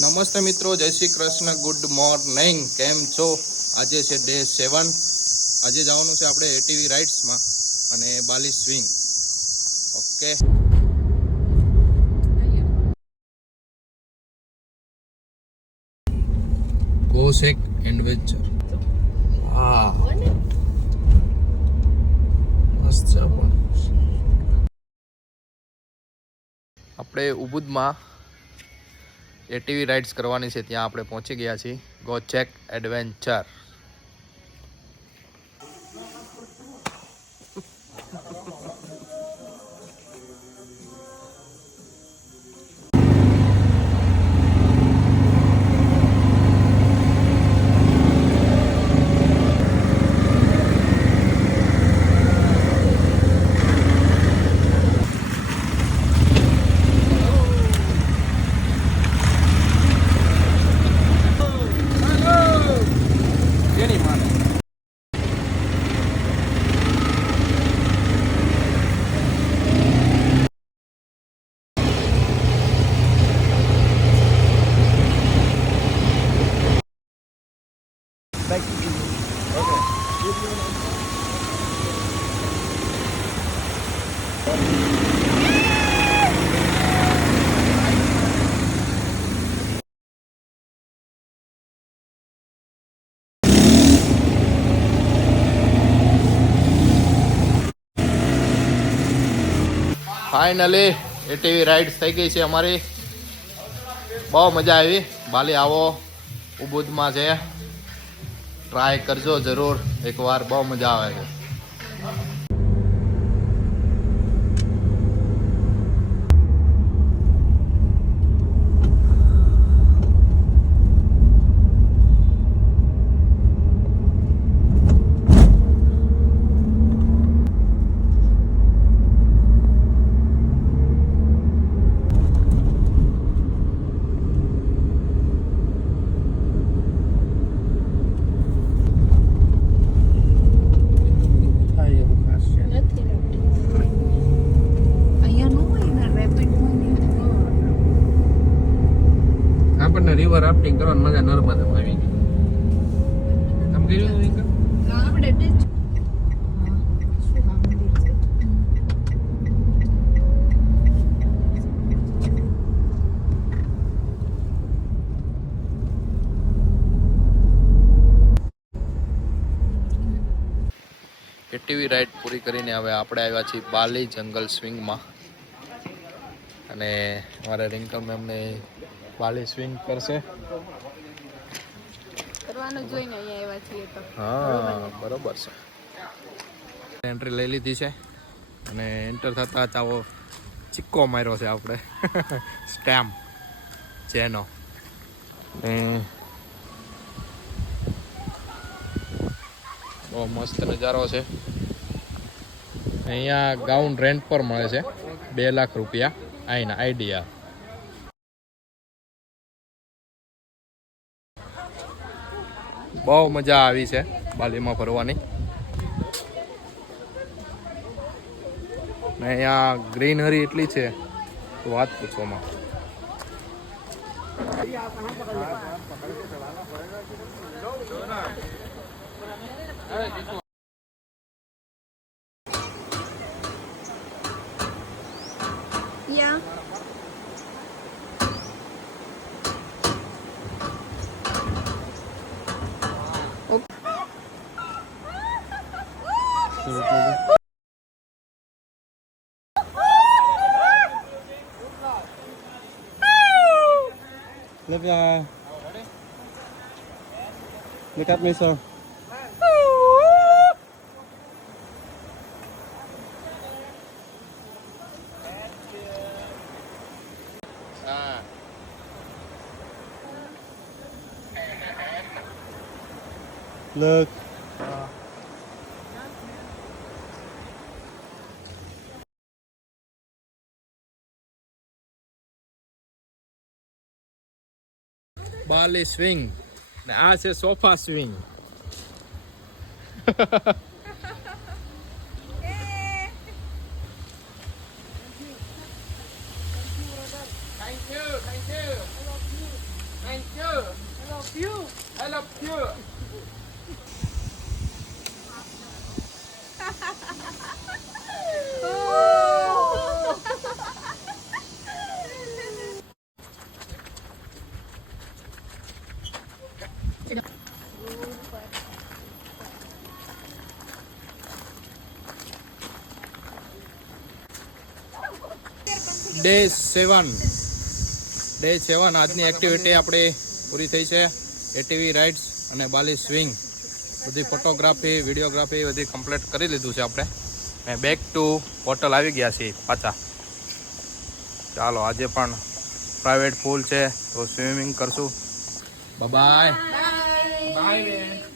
નમસ્તે મિત્રો, જય શ્રી કૃષ્ણ, ગુડ મોર્નિંગ. કેમ છો? આજે છે ડે 7. આજે જવાનું છે આપણે એટીવી રાઇડ્સમાં અને બાલી સ્વિંગ. ઓકે, ગોસેક એડવેન્ચર. હા, મસ્ત છે. આપણે ઉબુદમાં એટીવી રાઇડ્સ કરવાની છે, ત્યાં આપણે પહોંચી ગયા છીએ. ગોચેક એડવેન્ચર. ફાઇનલી એટીવી રાઇડ્સ થઈ ગઈ છે અમારી. બહુ મજા આવી. બાલી આવો, ઉબુદમાં છે, ટ્રાય કરજો જરૂર એકવાર. બહુ મજા આવે છે. આપણને રિવર રાફ્ટિંગ કરવાની મજા નર્મદામાં આવી ગઈ. આમ કર્યું આપણે એટીવી રાઇડ પૂરી કરીને હવે આપણે આવ્યા છીએ બાલી જંગલ સ્વિંગમાં. અને અમારા રિંકલ મેમને બાલી સ્વિંગ કરશે. કરવાનું જોઈને અહીંયા આવ્યા છીએ તો. હા, બરોબર છે. એન્ટ્રી લઈ લીધી છે અને એન્ટર થતા જ આવો ચિક્કો માર્યો છે આપણે સ્ટેમ્પ જેનો. બહુ મસ્ત નજારો છે. અહીંયા ગાઉન રેન્ટ પર મળે છે, 2 લાખ રૂપિયા. આઈના આઈડિયા. બહુ મજા આવી છે બાલીમાં ફરવાની. ને અહીંયા ગ્રીનરી એટલી છે તો વાત પૂછવામાં. Yeah. Olivia, look at me, sir. Look. Bali swing ને આ છે સોફા સ્વિંગ. ડે 7 આજની એક્ટિવિટી આપણે પૂરી થઈ છે. એટીવી રાઇડ્સ અને બાલી સ્વિંગ બધી ફોટોગ્રાફી વિડીયોગ્રાફી બધી કમ્પ્લીટ કરી લીધું છે આપણે. અને બેક ટુ હોટલ આવી ગયા છીએ પાછા. ચાલો આજે પણ પ્રાઇવેટ પૂલ છે તો સ્વિમિંગ કરશું. Bye bye.